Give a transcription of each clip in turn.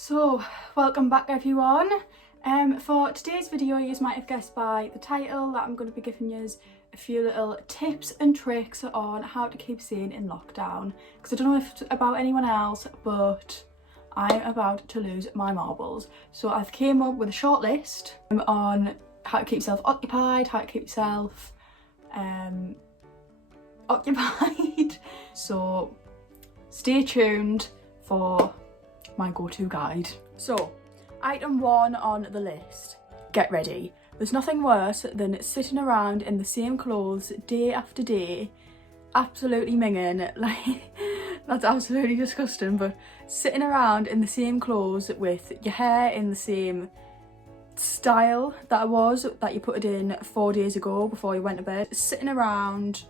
So, welcome back everyone. For today's video, you might have guessed by the title that I'm going to be giving you a few little tips and tricks on how to keep sane in lockdown. Because I don't know if it's about anyone else, but I'm about to lose my marbles. So I've came up with a short list on how to keep yourself occupied, how to keep yourself occupied. So stay tuned for my go-to guide. So, item 1 on the list, get ready. There's nothing worse than sitting around in the same clothes day after day, absolutely minging, like, that's absolutely disgusting, but sitting around in the same clothes with your hair in the same style that you put it in 4 days ago before you went to bed, sitting around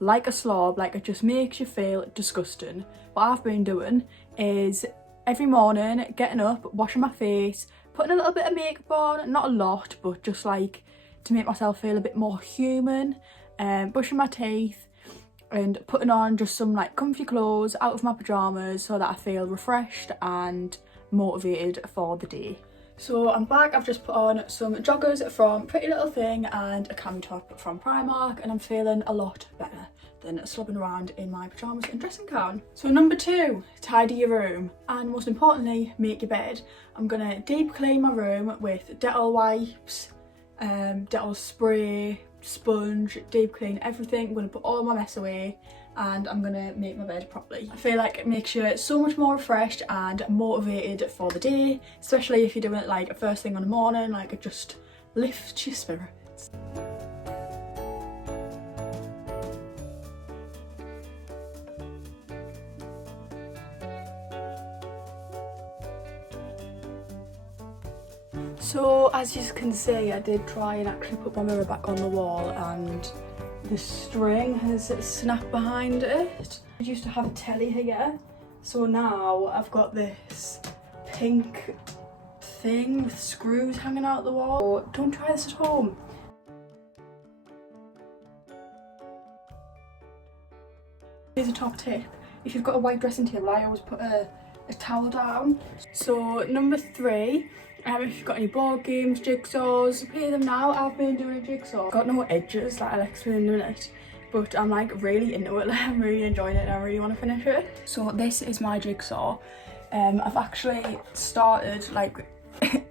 like a slob, like it just makes you feel disgusting. What I've been doing is every morning getting up, washing my face, putting a little bit of makeup on, not a lot, but just like to make myself feel a bit more human, brushing my teeth and putting on just some like comfy clothes out of my pyjamas so that I feel refreshed and motivated for the day. So I'm back. I've just put on some joggers from Pretty Little Thing and a cami top from Primark, and I'm feeling a lot better than slobbing around in my pyjamas and dressing gown. So number 2, tidy your room, and most importantly, make your bed. I'm gonna deep clean my room with Dettol wipes, Dettol spray, sponge, deep clean everything. I'm gonna put all my mess away and I'm gonna make my bed properly. I feel like it makes you so much more refreshed and motivated for the day, especially if you're doing it like first thing in the morning, like it just lifts your spirits. So as you can see, I did try and actually put my mirror back on the wall and the string has snapped behind it. I used to have a telly here, so now I've got this pink thing with screws hanging out the wall. So don't try this at home. Here's a top tip. If you've got a white dressing table, I always put a towel down. So number 3, if you've got any board games, jigsaws, play them now. I've been doing a jigsaw. Got no edges, like I'll explain in a minute, but I'm like really into it, like I'm really enjoying it and I really want to finish it. So this is my jigsaw. I've actually started like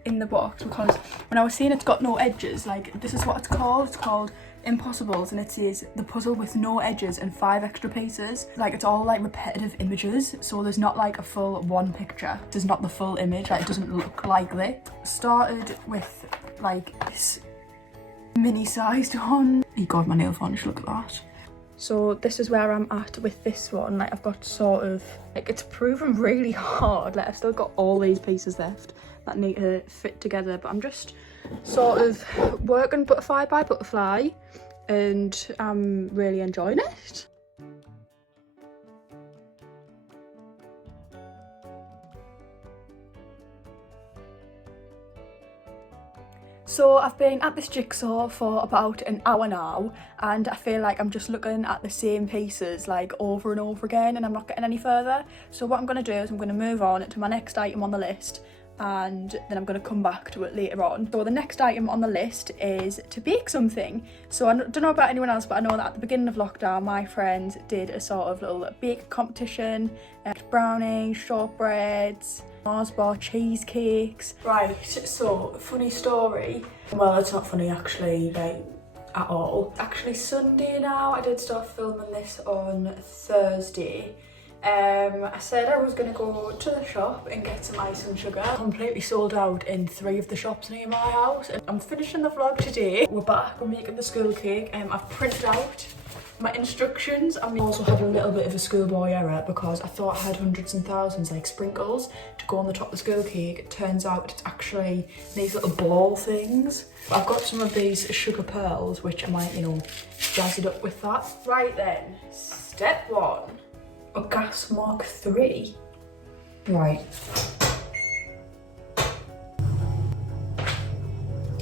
in the box because when I was saying it's got no edges, like this is what it's called Impossibles, and it says the puzzle with no edges and 5 extra pieces. Like it's all like repetitive images, so there's not like a full one picture. This is not the full image, like it doesn't look like this. Started with like this mini sized one. Oh god, my nail varnish, look at that. So this is where I'm at with this one. Like I've got sort of like, it's proven really hard, like I've still got all these pieces left that need to fit together, but I'm just sort of working butterfly by butterfly and I'm really enjoying it. So I've been at this jigsaw for about an hour now and I feel like I'm just looking at the same pieces like over and over again and I'm not getting any further. So what I'm going to do is I'm going to move on to my next item on the list and then I'm going to come back to it later on. So the next item on the list is to bake something. So I don't know about anyone else, but I know that at the beginning of lockdown my friends did a sort of little bake competition, brownies, shortbreads, Mars bar cheesecakes. Right, so funny story. Well, it's not funny actually, like at all. It's actually Sunday now. I did start filming this on Thursday. I said I was going to go to the shop and get some ice and sugar. Completely sold out in 3 of the shops near my house. I'm finishing the vlog today. We're back, we're making the school cake. I've printed out my instructions. I'm also having a little bit of a schoolboy error because I thought I had hundreds and thousands like sprinkles to go on the top of the school cake. It turns out it's actually these little ball things. I've got some of these sugar pearls which I might, you know, jazz it up with that. Right then, step 1. A gas mark 3. Right.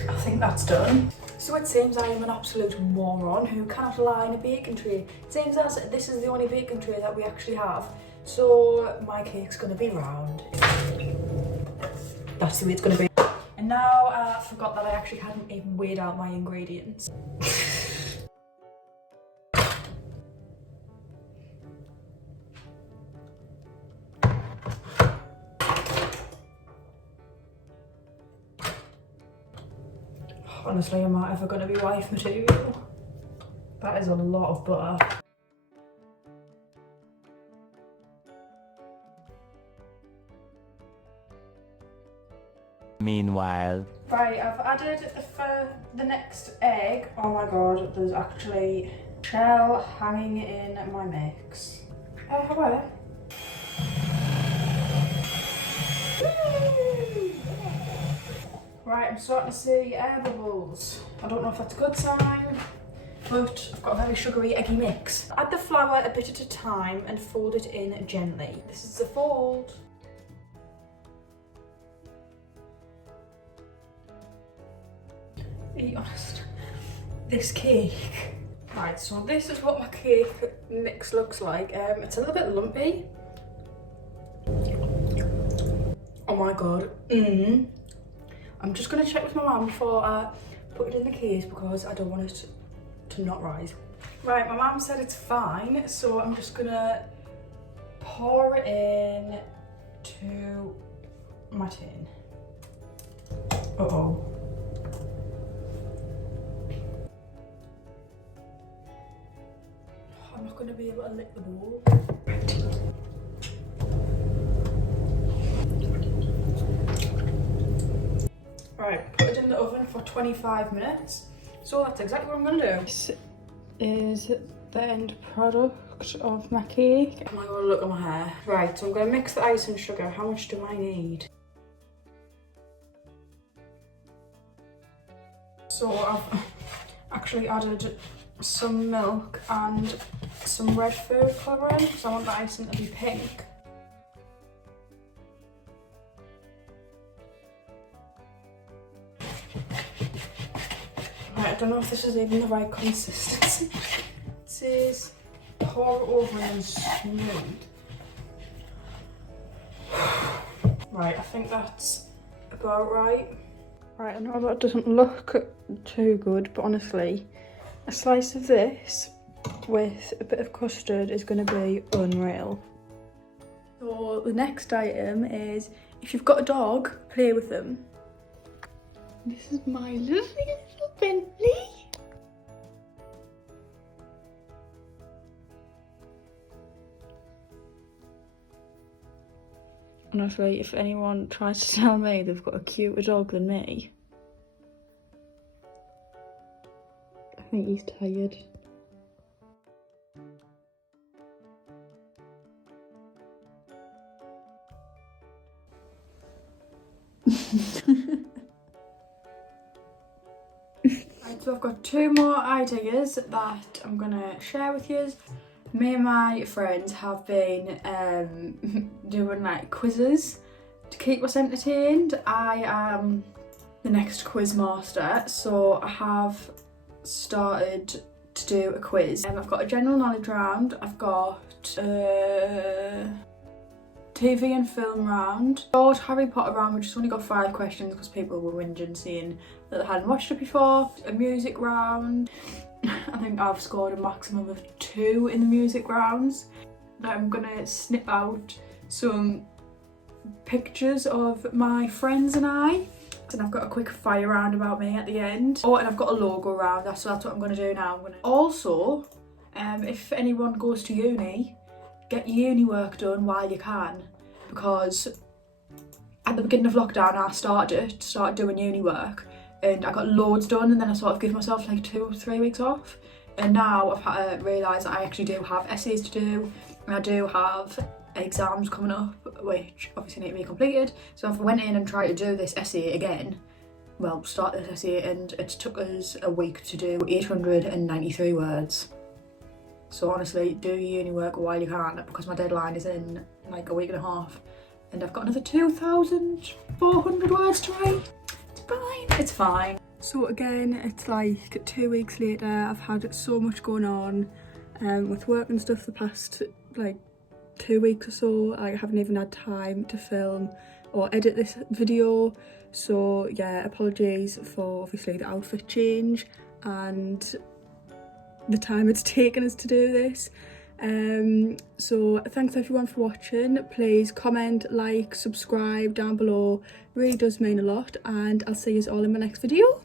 I think that's done. So it seems I am an absolute moron who cannot line a baking tray. It seems as this is the only baking tray that we actually have. So my cake's gonna be round. that's the way it's gonna be. And now I forgot that I actually hadn't even weighed out my ingredients. Honestly, am I ever gonna be wife material? That is a lot of butter. Meanwhile. Right, I've added for the next egg. Oh my god, there's actually shell hanging in my mix. Oh, hello. Right, I'm starting to see air bubbles. I don't know if that's a good sign, but I've got a very sugary, eggy mix. Add the flour a bit at a time and fold it in gently. This is the fold. Be honest, this cake. Right, so this is what my cake mix looks like. It's a little bit lumpy. Oh my god. I'm just gonna check with my mum before I put it in the case because I don't want it to not rise. Right, my mum said it's fine, so I'm just gonna pour it in to my tin. Uh-oh. I'm not gonna be able to lick the bowl. Right, put it in the oven for 25 minutes. So that's exactly what I'm gonna do. This is the end product of my cake. Oh my god, look at my hair. Right, so I'm gonna mix the ice and sugar. How much do I need? So I've actually added some milk and some red food colouring because I want the icing to be pink. Right, I don't know if this is even the right consistency. It says pour over and smooth. Right, I think that's about right. Right, I know that doesn't look too good, but honestly, a slice of this with a bit of custard is going to be unreal. So the next item is, if you've got a dog, play with them. This is my lovely little Bentley. Honestly, if anyone tries to tell me they've got a cuter dog than me, I think he's tired. Right, so I've got two more ideas that I'm gonna share with you. Me and my friends have been doing like quizzes to keep us entertained. I am the next quiz master, so I have started to do a quiz. I've got a general knowledge round, I've got a TV and film round, short Harry Potter round which has only got 5 questions because people were whinging saying that they hadn't watched it before, a music round. I think I've scored a maximum of 2 in the music rounds. I'm gonna snip out some pictures of my friends and I. And I've got a quick fire round about me at the end. Oh, and I've got a logo round, so that's what I'm gonna do now. Also, if anyone goes to uni, get your uni work done while you can, because at the beginning of lockdown I started doing uni work and I got loads done, and then I sort of give myself like 2 or 3 weeks off, and now I've had to realise that I actually do have essays to do and I do have exams coming up which obviously need to be completed. So I've went in and tried to do this essay again, well, start this essay, and it took us a week to do 893 words. So honestly, do your uni work while you can, because my deadline is in like a week and a half and I've got another 2,400 words to write. It's fine, it's fine. So again, it's like 2 weeks later. I've had so much going on with work and stuff the past like 2 weeks or so. I haven't even had time to film or edit this video. So yeah, apologies for obviously the outfit change and the time it's taken us to do this. So thanks everyone for watching. Please comment, like, subscribe down below, really does mean a lot, and I'll see you all in my next video.